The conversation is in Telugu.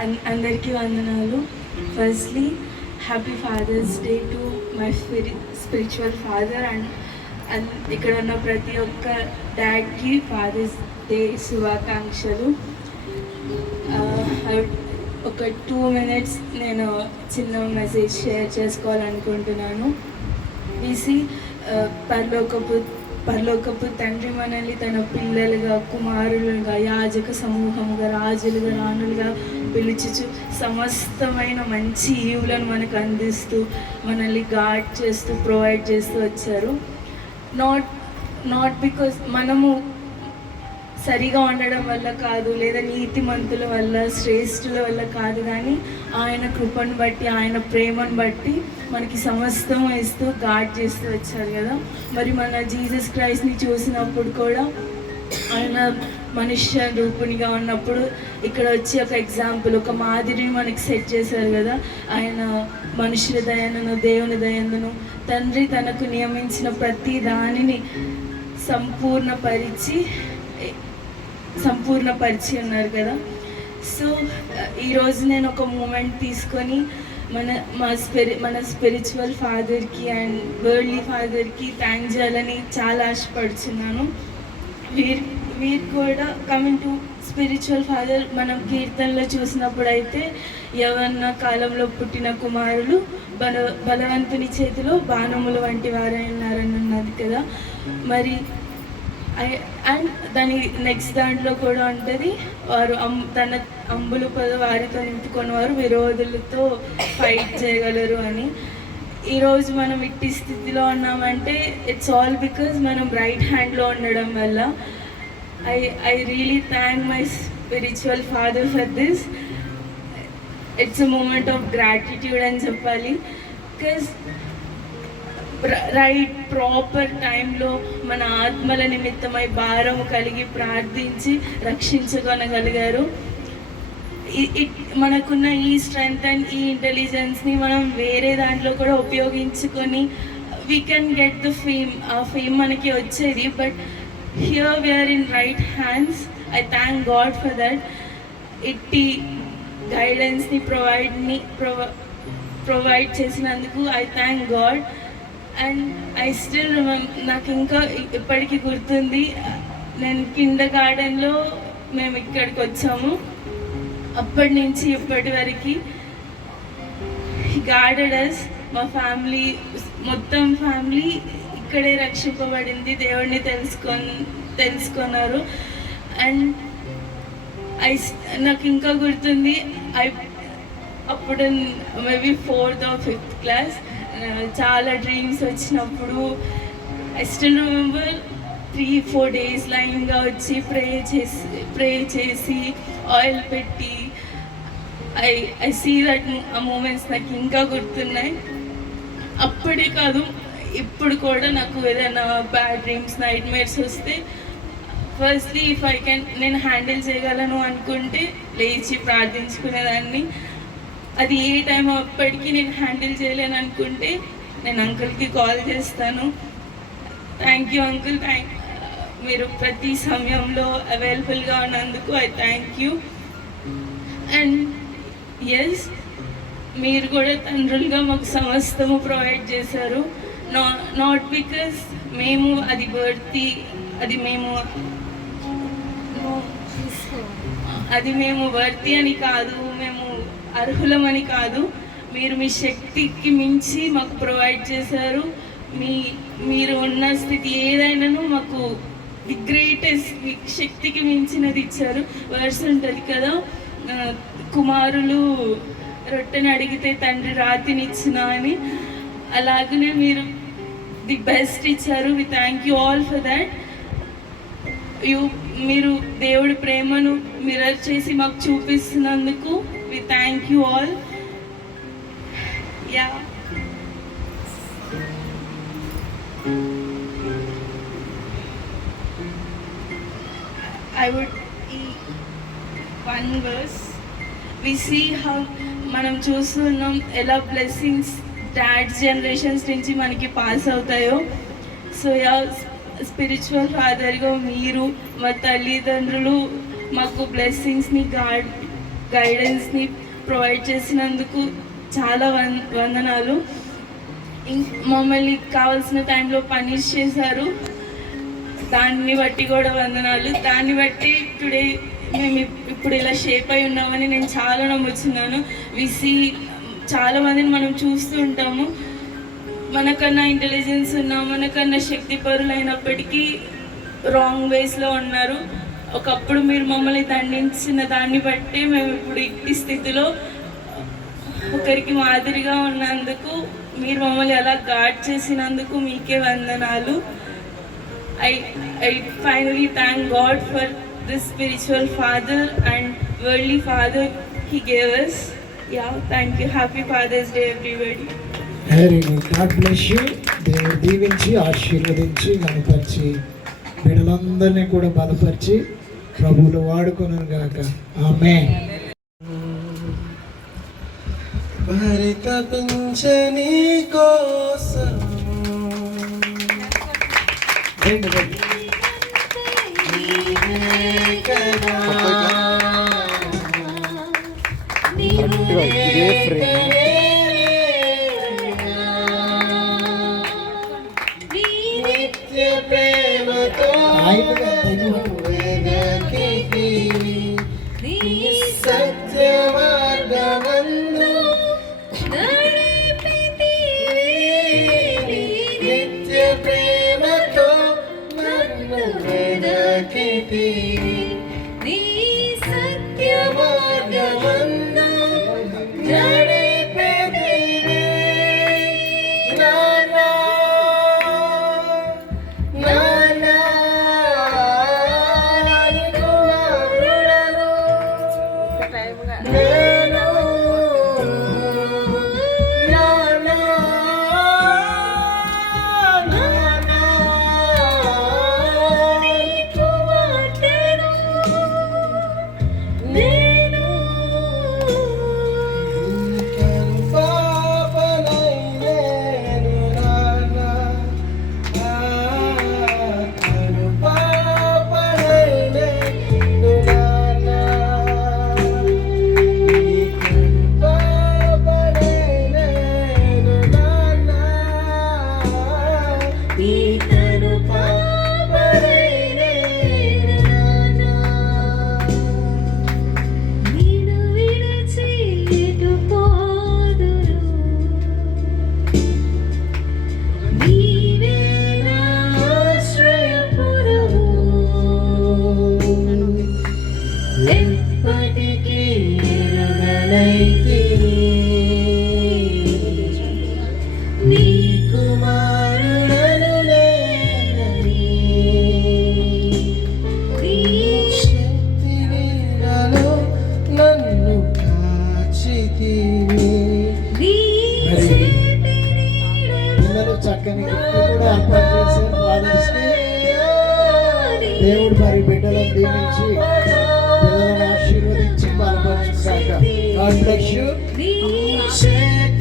అందరికీ వందనాలు. Firstly happy father's day to my spiritual father and ఇక్కడ ఉన్న ప్రతి ఒక్క డాడ్కి ఫాదర్స్ డే శుభాకాంక్షలు. ఒక 2 minutes నేను చిన్న మెసేజ్ షేర్ చేసుకోవాలనుకుంటున్నాను. వీసి పరలోకపు తండ్రి మనల్ని తన పిల్లలుగా, కుమారులుగా, యాజక సమూహముగా, రాజులుగా, రాణులుగా పిలుచుచు సమస్తమైన మంచి ఈవులను మనకు అందిస్తూ మనల్ని గాడ్ చేస్తూ ప్రొవైడ్ చేస్తూ వచ్చారు. నాట్ బికాజ్ మనము సరిగా ఉండడం వల్ల కాదు, లేదా నీతిమంతుల వల్ల, శ్రేష్ఠుల వల్ల కాదు, కానీ ఆయన కృపను బట్టి, ఆయన ప్రేమను బట్టి మనకి సమస్తం ఇస్తూ గాడ్ చేస్తూ వచ్చారు కదా. మరి మన జీసస్ క్రైస్ట్ని చూసినప్పుడు కూడా ఆయన మనుష్య రూపునిగా ఉన్నప్పుడు ఇక్కడ వచ్చి ఒక ఎగ్జాంపుల్, ఒక మాదిరిని మనకి సెట్ చేశారు కదా. ఆయన మనుషుల దయను, దేవుని దయను, తండ్రి తనకు నియమించిన ప్రతి దానిని సంపూర్ణపరిచి ఉన్నారు కదా. సో ఈరోజు నేను ఒక మూమెంట్ తీసుకొని మన స్పిరిచువల్ ఫాదర్కి అండ్ వరల్డ్లీ ఫాదర్కి థ్యాంక్ చేయాలని చాలా ఆశపడుతున్నాను. వీరు కూడా కమింగ్ టు స్పిరిచువల్ ఫాదర్, మనం కీర్తనలో చూసినప్పుడు అయితే యవ్వన కాలంలో పుట్టిన కుమారులు బలవంతుని చేతిలో బాణములు వంటి వారైనారని ఉన్నది కదా. మరి అండ్ దాని నెక్స్ట్ దాంట్లో కూడా ఉంటుంది, వారు తన అంబులు వారితో నింపుకొని వారు విరోధులతో ఫైట్ చేయగలరు అని. ఈరోజు మనం ఇట్టి స్థితిలో ఉన్నామంటే ఇట్స్ ఆల్ బికాజ్ మనం రైట్ హ్యాండ్లో ఉండడం వల్ల. I really thank my spiritual father for this. It's a moment of gratitude అని చెప్పాలి. బికాజ్ రైట్ ప్రాపర్ టైంలో మన ఆత్మల నిమిత్తమై భారం కలిగి ప్రార్థించి రక్షించుకొనగలిగారు. మనకున్న ఈ స్ట్రెంగ్త్ అండ్ ఈ ఇంటెలిజెన్స్ని మనం వేరే దాంట్లో కూడా ఉపయోగించుకొని we can get the fame. ఆ ఫేమ్ మనకి వచ్చేది, but here we are in right hands. I thank God for that. ఇట్టి గైడెన్స్ని ప్రొవైడ్ చేసినందుకు I thank God. And I still నాకు ఇంకా ఇప్పటికీ గుర్తుంది, నేను కిండర్ గార్డెన్లో మేము ఇక్కడికి వచ్చాము. అప్పటి నుంచి ఇప్పటి వరకు గార్డెడ్ అస్. మా ఫ్యామిలీ మొత్తం ఫ్యామిలీ ఇక్కడే రక్షింపబడింది, దేవుడిని తెలుసుకున్నారు. అండ్ నాకు ఇంకా గుర్తుంది, అప్పుడు maybe 4th or 5th class, చాలా డ్రీమ్స్ వచ్చినప్పుడు ఐ స్టిల్ రిమెంబర్ 3-4 days లైన్గా వచ్చి ప్రే చేసి ఆయిల్ పెట్టి ఐ సీ దట్ ఆ మూమెంట్స్ నాకు ఇంకా గుర్తున్నాయి. అప్పుడే కాదు, ఇప్పుడు కూడా నాకు ఏదైనా బ్యాడ్ డ్రీమ్స్, నైట్ మేర్స్ వస్తే ఫస్ట్లీ ఇఫ్ ఐ కెన్, నేను హ్యాండిల్ చేయగలను అనుకుంటే లేచి ప్రార్థించుకునేదాన్ని. అది ఏ టైం అప్పటికి నేను హ్యాండిల్ చేయలేను అనుకుంటే నేను అంకుల్కి కాల్ చేస్తాను. థ్యాంక్ యూ అంకుల్, మీరు ప్రతి సమయంలో అవైలబుల్గా ఉన్నందుకు I thank you. And yes, మీరు కూడా తండ్రులుగా మాకు సమస్తము ప్రొవైడ్ చేశారు. నాట్ బికాస్ మేము అది మేము వర్తి అని కాదు, మేము అర్హులమని కాదు. మీరు మీ శక్తికి మించి మాకు ప్రొవైడ్ చేశారు. మీరు ఉన్న స్థితి ఏదైనాను మాకు ది గ్రేటెస్ట్, మీ శక్తికి మించినది ఇచ్చారు. వర్స్ ఉంటుంది కదా, కుమారులు రొట్టెని అడిగితే తండ్రి రాతిని ఇచ్చిన అని. అలాగనే మీరు ది బెస్ట్ ఇచ్చారు. We thank you all for that. మీరు దేవుడి ప్రేమను మిర్రర్ చేసి మాకు చూపిస్తున్నందుకు we thank you all. Yeah, I would one verse. We see how మనం చూస్తున్నాం ఎలా బ్లెస్సింగ్స్ డాడ్స్ జనరేషన్స్ నుంచి మనకి పాస్ అవుతాయో. సో యా, స్పిరిచువల్ ఫాదర్గా మీరు, మా తల్లిదండ్రులు మాకు బ్లెస్సింగ్స్ని గైడెన్స్ని ప్రొవైడ్ చేసినందుకు చాలా వందనాలు. మమ్మల్ని కావాల్సిన టైంలో పనిష్ చేశారు, దాన్ని బట్టి కూడా వందనాలు. దాన్ని బట్టి టుడే మేము ఇప్పుడు ఇలా షేప్ అయి ఉన్నామని నేను చాలా నమ్ముతున్నాను. విసి చాలా మందిని మనం చూస్తూ ఉంటాము, మనకన్నా ఇంటెలిజెన్స్ ఉన్న, మనకన్నా శక్తిపరులు అయినప్పటికీ రాంగ్ వేస్లో ఉన్నారు. ఒకప్పుడు మీరు మమ్మల్ని దండించిన దాన్ని బట్టి మేము ఇప్పుడు ఈ స్థితిలో ఒకరికి మాదిరిగా ఉన్నందుకు, మీరు మమ్మల్ని అలా గార్డ్ చేసినందుకు మీకే వందనాలు. I finally thank God for this spiritual father and worldly father he gave us. Yeah, thank you. Happy Father's Day, everybody. Very good. God bless you. దేవుడు దీవించి ఆశీర్వదించి గణపరిచి బిడ్డలందరినీ కూడా బలపరిచి ప్రభువులు వాడుకొను గాక. ఆమేన్. పరితపించని కోసం నిత్య ప్రేమతో సత్య మార్గమందు నిత్య ప్రేమతో నన్ను వెదకితివి. నీ సత్య మార్గమందు నడిపితివి. నానా నానా కుమారుడను నేను. నానా నానా కుమారుడను నేను. కను పాపనై నేను నానా కను పాపనై నేను నానా కను పాపనై నేను నానా కను పాపనై నేను నానా. నిన్ను విడిచి ఎటు పోదును, నీవే నా ఆశ్రయపురము. ఎప్పటికీ ఎరుగనైతిని నీ కుమారుడను నేనని. నీ శక్తి నీడలో నన్ను కాచితివి. పిల్లలు చక్కని గిఫ్ట్ కూడా ఏర్పాటు చేశారు ఫాదర్స్ కి. దేవుడు మరి బిడ్డలను దీవించి పిల్లలను ఆశీర్వదించి బలపరచుగాక. God bless you. నీ శక్తి